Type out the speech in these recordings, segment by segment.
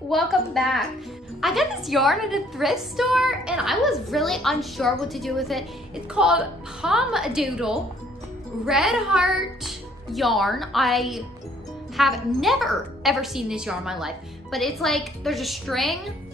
welcome back. I got this yarn at a thrift store and I was really unsure what to do with it. It's called Pom Doodle Red Heart yarn. I have never ever seen this yarn in my life, but it's like there's a string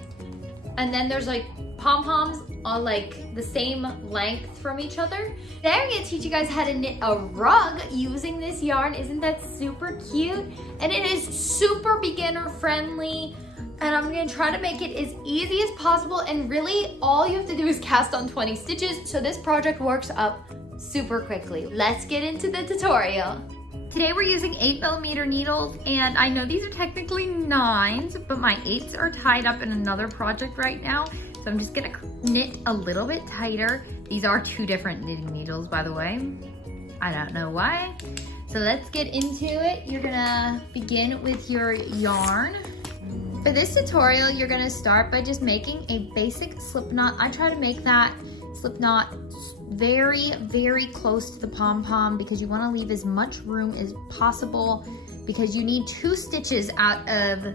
and then there's like pom-poms on like the same length from each other. Then I'm gonna teach you guys how to knit a rug using this yarn. Isn't that super cute? And it is super beginner friendly. And I'm gonna try to make it as easy as possible. And really all you have to do is cast on 20 stitches. So this project works up super quickly. Let's get into the tutorial. Today we're using 8mm needles, and I know these are technically 9s, but my 8s are tied up in another project right now. So I'm just gonna knit a little bit tighter. These are 2 different knitting needles, by the way. I don't know why. So let's get into it. You're gonna begin with your yarn. For this tutorial, you're gonna start by just making a basic slip knot. I try to make that slip knot very, very close to the pom-pom because you wanna leave as much room as possible because you need 2 stitches out of,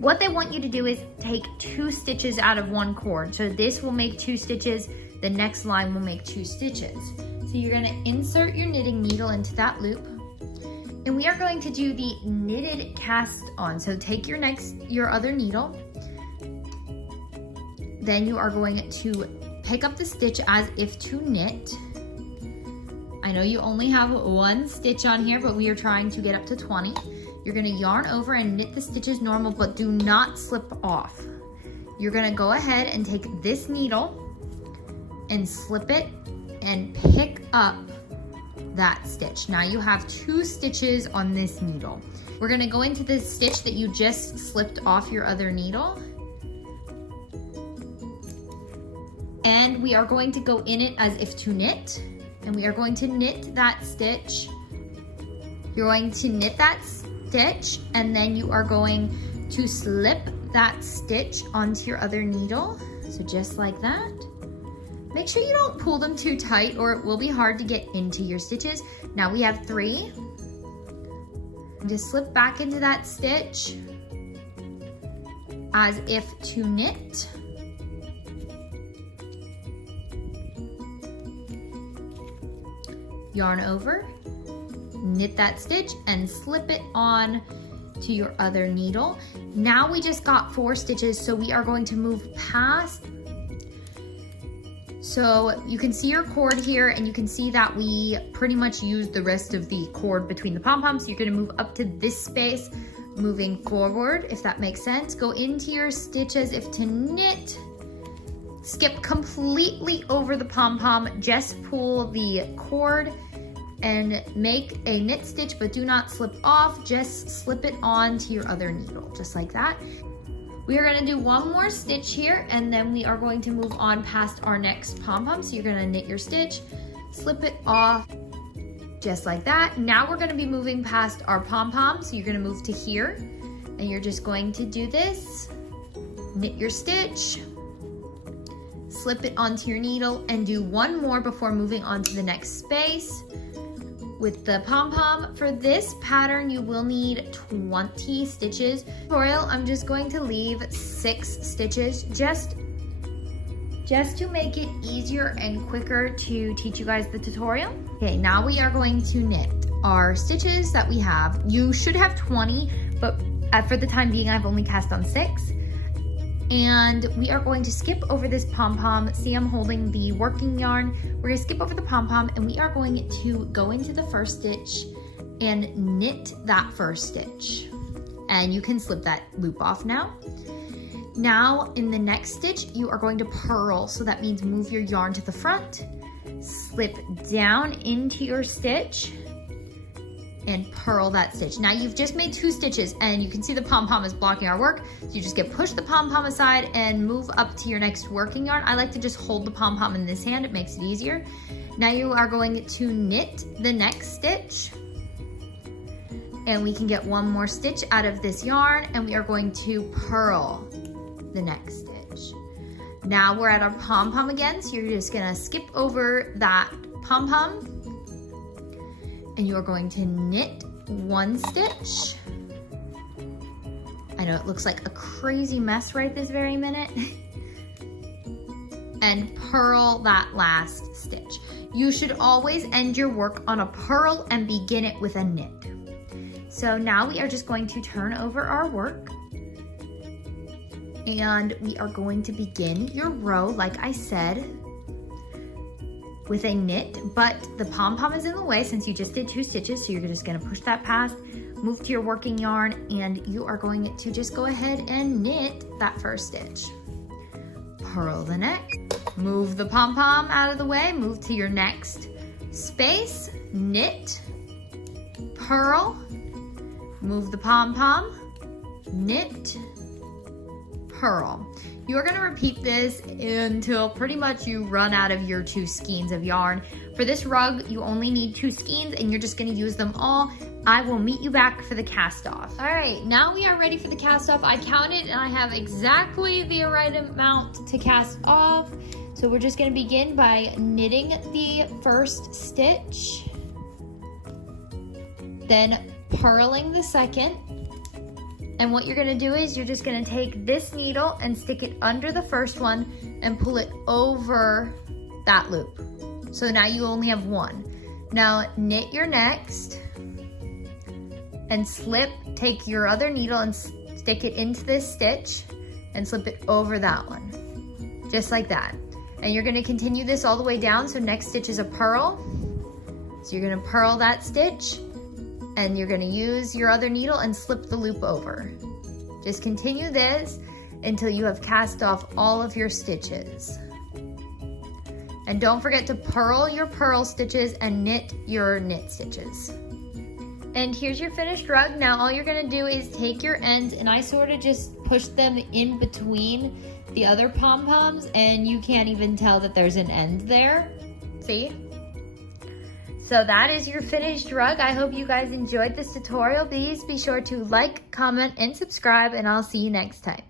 what they want you to do is take 2 stitches out of 1 cord. So this will make 2 stitches, the next line will make 2 stitches. So you're gonna insert your knitting needle into that loop. And we are going to do the knitted cast on. So take your other needle. Then you are going to pick up the stitch as if to knit. I know you only have 1 stitch on here, but we are trying to get up to 20. You're gonna yarn over and knit the stitches normal, but do not slip off. You're gonna go ahead and take this needle and slip it and pick up that stitch. Now you have 2 stitches on this needle. We're gonna go into the stitch that you just slipped off your other needle. And we are going to go in it as if to knit. And we are going to knit that stitch. You're going to knit that stitch, and then you are going to slip that stitch onto your other needle. So just like that. Make sure you don't pull them too tight or it will be hard to get into your stitches. Now we have 3. Just slip back into that stitch as if to knit. Yarn over, knit that stitch and slip it on to your other needle. Now we just got 4 stitches, so we are going to move past. So you can see your cord here, and you can see that we pretty much used the rest of the cord between the pom-poms. So you're gonna move up to this space, moving forward, if that makes sense. Go into your stitch as if to knit. Skip completely over the pom-pom, just pull the cord and make a knit stitch, but do not slip off, just slip it onto your other needle, just like that. We are gonna do 1 more stitch here, and then we are going to move on past our next pom-pom. So you're gonna knit your stitch, slip it off, just like that. Now we're gonna be moving past our pom-pom, so you're gonna move to here, and you're just going to do this, knit your stitch, slip it onto your needle, and do 1 more before moving on to the next space. With the pom-pom, for this pattern, you will need 20 stitches. Tutorial, I'm just going to leave 6 stitches just to make it easier and quicker to teach you guys the tutorial. Okay, now we are going to knit our stitches that we have. You should have 20, but for the time being, I've only cast on 6. And we are going to skip over this pom-pom. See, I'm holding the working yarn. We're gonna skip over the pom-pom, and we are going to go into the first stitch and knit that first stitch. And you can slip that loop off now. Now, in the next stitch, you are going to purl. So that means move your yarn to the front, slip down into your stitch, and purl that stitch. Now you've just made 2 stitches, and you can see the pom-pom is blocking our work. So you just push the pom-pom aside and move up to your next working yarn. I like to just hold the pom-pom in this hand, it makes it easier. Now you are going to knit the next stitch, and we can get 1 more stitch out of this yarn, and we are going to purl the next stitch. Now we're at our pom-pom again, so you're just gonna skip over that pom-pom, and you are going to knit 1 stitch, I know it looks like a crazy mess right this very minute. And purl that last stitch. You should always end your work on a purl and begin it with a knit. So now we are just going to turn over our work and we are going to begin your row, like I said, with a knit, but the pom-pom is in the way since you just did 2 stitches, so you're just gonna push that past, move to your working yarn, and you are going to just go ahead and knit that first stitch. Purl the next, move the pom-pom out of the way, move to your next space, knit, purl, move the pom-pom, knit, purl. You're gonna repeat this until pretty much you run out of your 2 skeins of yarn. For this rug, you only need 2 skeins and you're just gonna use them all. I will meet you back for the cast off. All right, now we are ready for the cast off. I counted and I have exactly the right amount to cast off. So we're just gonna begin by knitting the first stitch, then purling the second. And what you're gonna do is you're just gonna take this needle and stick it under the first one and pull it over that loop. So now you only have 1. Now knit your next and slip, take your other needle and stick it into this stitch and slip it over that one, just like that. And you're gonna continue this all the way down. So next stitch is a purl. So you're gonna purl that stitch and you're gonna use your other needle and slip the loop over. Just continue this until you have cast off all of your stitches. And don't forget to purl your purl stitches and knit your knit stitches. And here's your finished rug. Now all you're gonna do is take your ends, and I sort of just push them in between the other pom-poms, and you can't even tell that there's an end there. See? So that is your finished rug. I hope you guys enjoyed this tutorial. Please be sure to like, comment, and subscribe, and I'll see you next time.